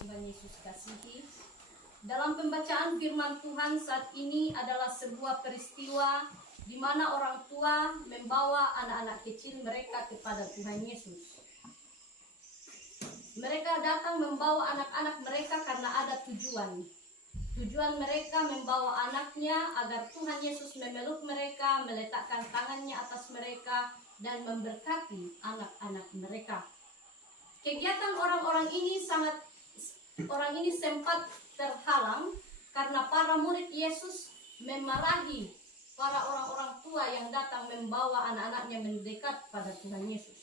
Tuhan Yesus kasihi. Dalam pembacaan firman Tuhan saat ini adalah sebuah peristiwa di mana orang tua membawa anak-anak kecil mereka kepada Tuhan Yesus. Mereka datang membawa anak-anak mereka karena ada tujuan. Tujuan mereka membawa anaknya agar Tuhan Yesus memeluk mereka, meletakkan tangannya atas mereka, dan memberkati anak-anak mereka. Kegiatan orang ini sempat terhalang karena para murid Yesus memarahi para orang-orang tua yang datang membawa anak-anaknya mendekat pada Tuhan Yesus.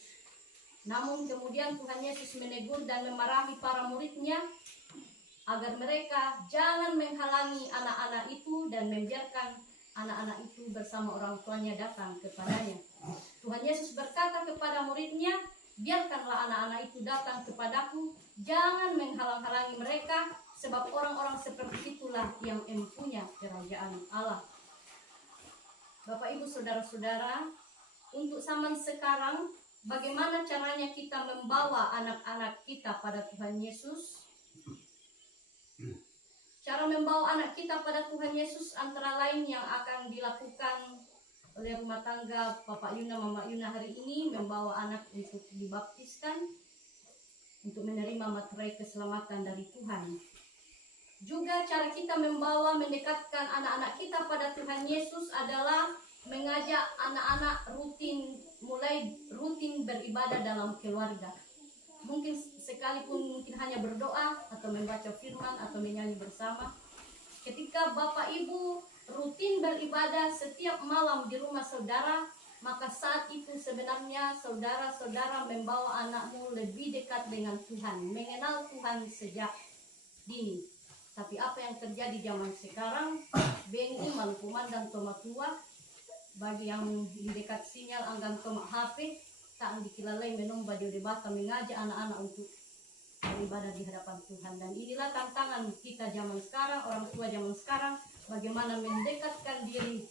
Namun kemudian Tuhan Yesus menegur dan memarahi para muridnya agar mereka jangan menghalangi anak-anak itu dan membiarkan anak-anak itu bersama orang tuanya datang kepadanya. Tuhan Yesus berkata kepada muridnya, biarkanlah anak-anak itu datang kepadaku, jangan menghalang-halangi mereka, sebab orang-orang seperti itulah yang empunya kerajaan Allah. Bapak Ibu Saudara-saudara, untuk zaman sekarang, bagaimana caranya kita membawa anak-anak kita pada Tuhan Yesus? Cara membawa anak kita pada Tuhan Yesus antara lain yang akan dilakukan oleh rumah tangga Bapak Yuna, Mama Yuna hari ini, membawa anak untuk dibaptiskan, untuk menerima materai keselamatan dari Tuhan. Juga cara kita mendekatkan anak-anak kita pada Tuhan Yesus adalah mengajak anak-anak mulai rutin beribadah dalam keluarga. Mungkin sekalipun hanya berdoa atau membaca firman atau menyanyi bersama. Ketika Bapak Ibu rutin beribadah setiap malam di rumah saudara, maka saat itu sebenarnya saudara-saudara membawa anakmu lebih dekat dengan Tuhan, mengenal Tuhan sejak dini. Tapi apa yang terjadi zaman sekarang, bengi malpuman dan tomat tua, bagi yang di dekat sinyal anggan tomat HP, tak dikilalai menomba di debata mengajak anak-anak untuk beribadah di hadapan Tuhan. Dan inilah tantangan kita zaman sekarang, orang tua zaman sekarang, bagaimana mendekatkan diri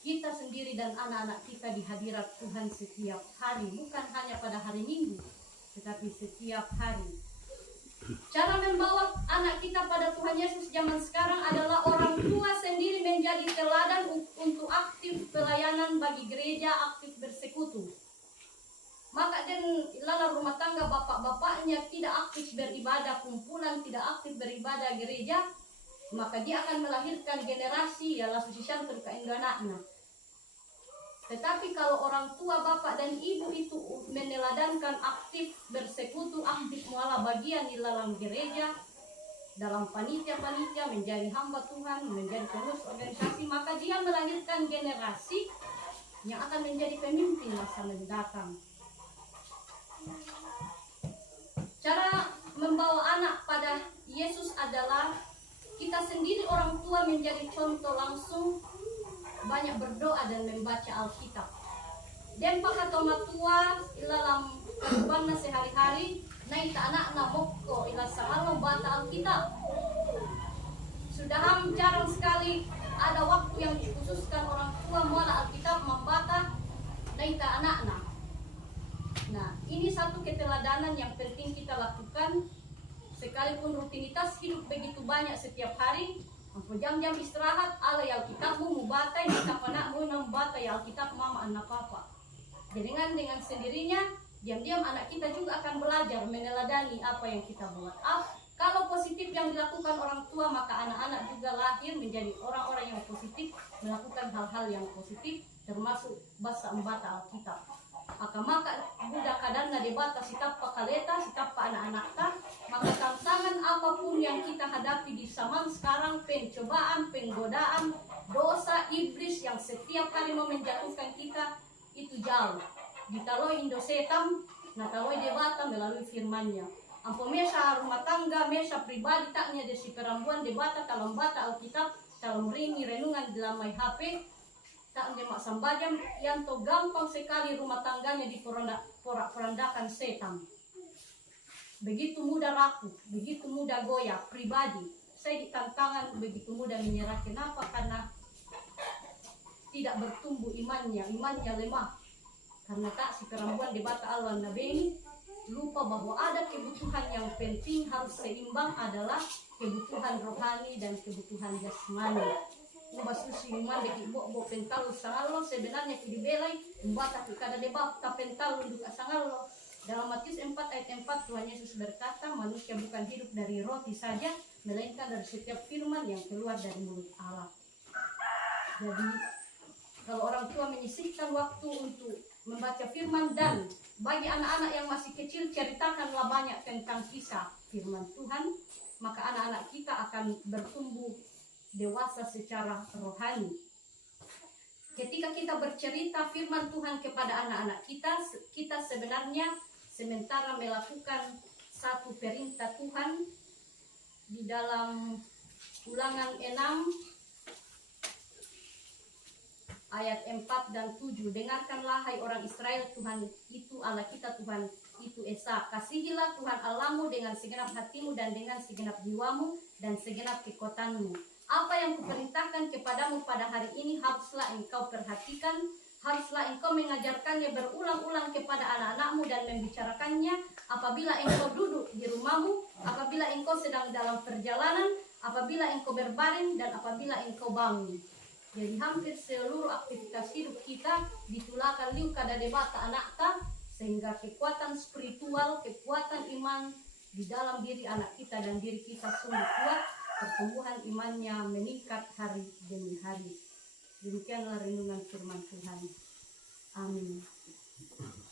kita sendiri dan anak-anak kita di hadirat Tuhan setiap hari, bukan hanya pada hari Minggu, tetapi setiap hari. Cara membawa anak kita pada Tuhan Yesus zaman sekarang adalah orang tua sendiri menjadi teladan untuk aktif pelayanan bagi gereja, aktif bersekutu. Maka dan lala rumah tangga bapak-bapaknya tidak aktif beribadah kumpulan, tidak aktif beribadah gereja, maka dia akan melahirkan generasi ya langsung sisan anaknya. Tetapi kalau orang tua bapak dan ibu itu meneladankan aktif bersekutu, aktif mualah bagian di dalam gereja, dalam panitia-panitia, menjadi hamba Tuhan, menjadi pengurus organisasi, maka dia melahirkan generasi yang akan menjadi pemimpin masa mendatang. Cara membawa anak pada Yesus adalah kita sendiri orang tua menjadi contoh langsung, banyak berdoa dan membaca Alkitab. Dempak atau matua dalam kehidupannya sehari-hari, naik anak-anak mokko ila selalu baca Alkitab. Sudah jarang sekali ada waktu yang dikhususkan orang tua muala Alkitab membaca naik anak-anak. Nah, ini satu keteladanan yang penting kita lakukan. Sekalipun rutinitas hidup begitu banyak setiap hari, jam-jam istirahat ala Alkitabmu membaca, kita anakmu membaca Alkitab mama anak papa. Jadi dengan sendirinya, diam-diam anak kita juga akan belajar meneladani apa yang kita buat. Kalau positif yang dilakukan orang tua, maka anak-anak juga lahir menjadi orang-orang yang positif, melakukan hal-hal yang positif, termasuk bahasa membaca Alkitab. Maka budak kadanna debata sitap pakaleta, sitap pa anak-anak ta, maka tantangan apapun yang kita hadapi di zaman sekarang, pencobaan, penggodaan, dosa iblis yang setiap kali mau menjatuhkan kita, itu jauh. Ditaloi indosetam, nataloi debata melalui firmannya. Ampo mesa rumah tangga, mesa pribadi taknya desi perambuan debata kalau membaca Alkitab, kalau ringi renungan dalam my HP, tak nyemak sambajam yang to gampang sekali rumah tangganya diporak-porandakan setan. Begitu mudah rapuh, begitu mudah goyah pribadi. Saya ditantangan begitu mudah menyerah. Kenapa? Karena tidak bertumbuh imannya lemah. Karena tak si perempuan debata Allah nabeni, lupa bahwa ada kebutuhan yang penting harus seimbang adalah kebutuhan rohani dan kebutuhan jasmani. Ubah susi iman deki bo pental sangalo sebenarnya kidibelai membata kada debab ta pental untuk sangalo. Dalam Matius 4 ayat 4 Tuhan Yesus berkata, manusia bukan hidup dari roti saja, melainkan dari setiap firman yang keluar dari mulut Allah. Jadi kalau orang tua menyisihkan waktu untuk membaca firman, dan bagi anak-anak yang masih kecil ceritakanlah banyak tentang kisah firman Tuhan, maka anak-anak kita akan bertumbuh dewasa secara rohani. Ketika kita bercerita firman Tuhan kepada anak-anak kita, kita sebenarnya sementara melakukan satu perintah Tuhan di dalam Ulangan 6 ayat 4 dan 7. Dengarkanlah hai orang Israel, Tuhan itu Allah kita, Tuhan itu Esa. Kasihilah Tuhan Allahmu dengan segenap hatimu dan dengan segenap jiwamu dan segenap kekuatanmu. Apa yang kuperintahkan kepadamu pada hari ini haruslah engkau perhatikan, haruslah engkau mengajarkannya berulang-ulang kepada anak-anakmu dan membicarakannya apabila engkau duduk di rumahmu, apabila engkau sedang dalam perjalanan, apabila engkau berbaring, dan apabila engkau bangun. Jadi hampir seluruh aktivitas hidup kita ditulakan liu kada debata anakta, sehingga kekuatan spiritual, kekuatan iman di dalam diri anak kita dan diri kita sungguh kuat, pertumbuhan imannya meningkat hari demi hari. Demikianlah renungan firman Tuhan. Amin.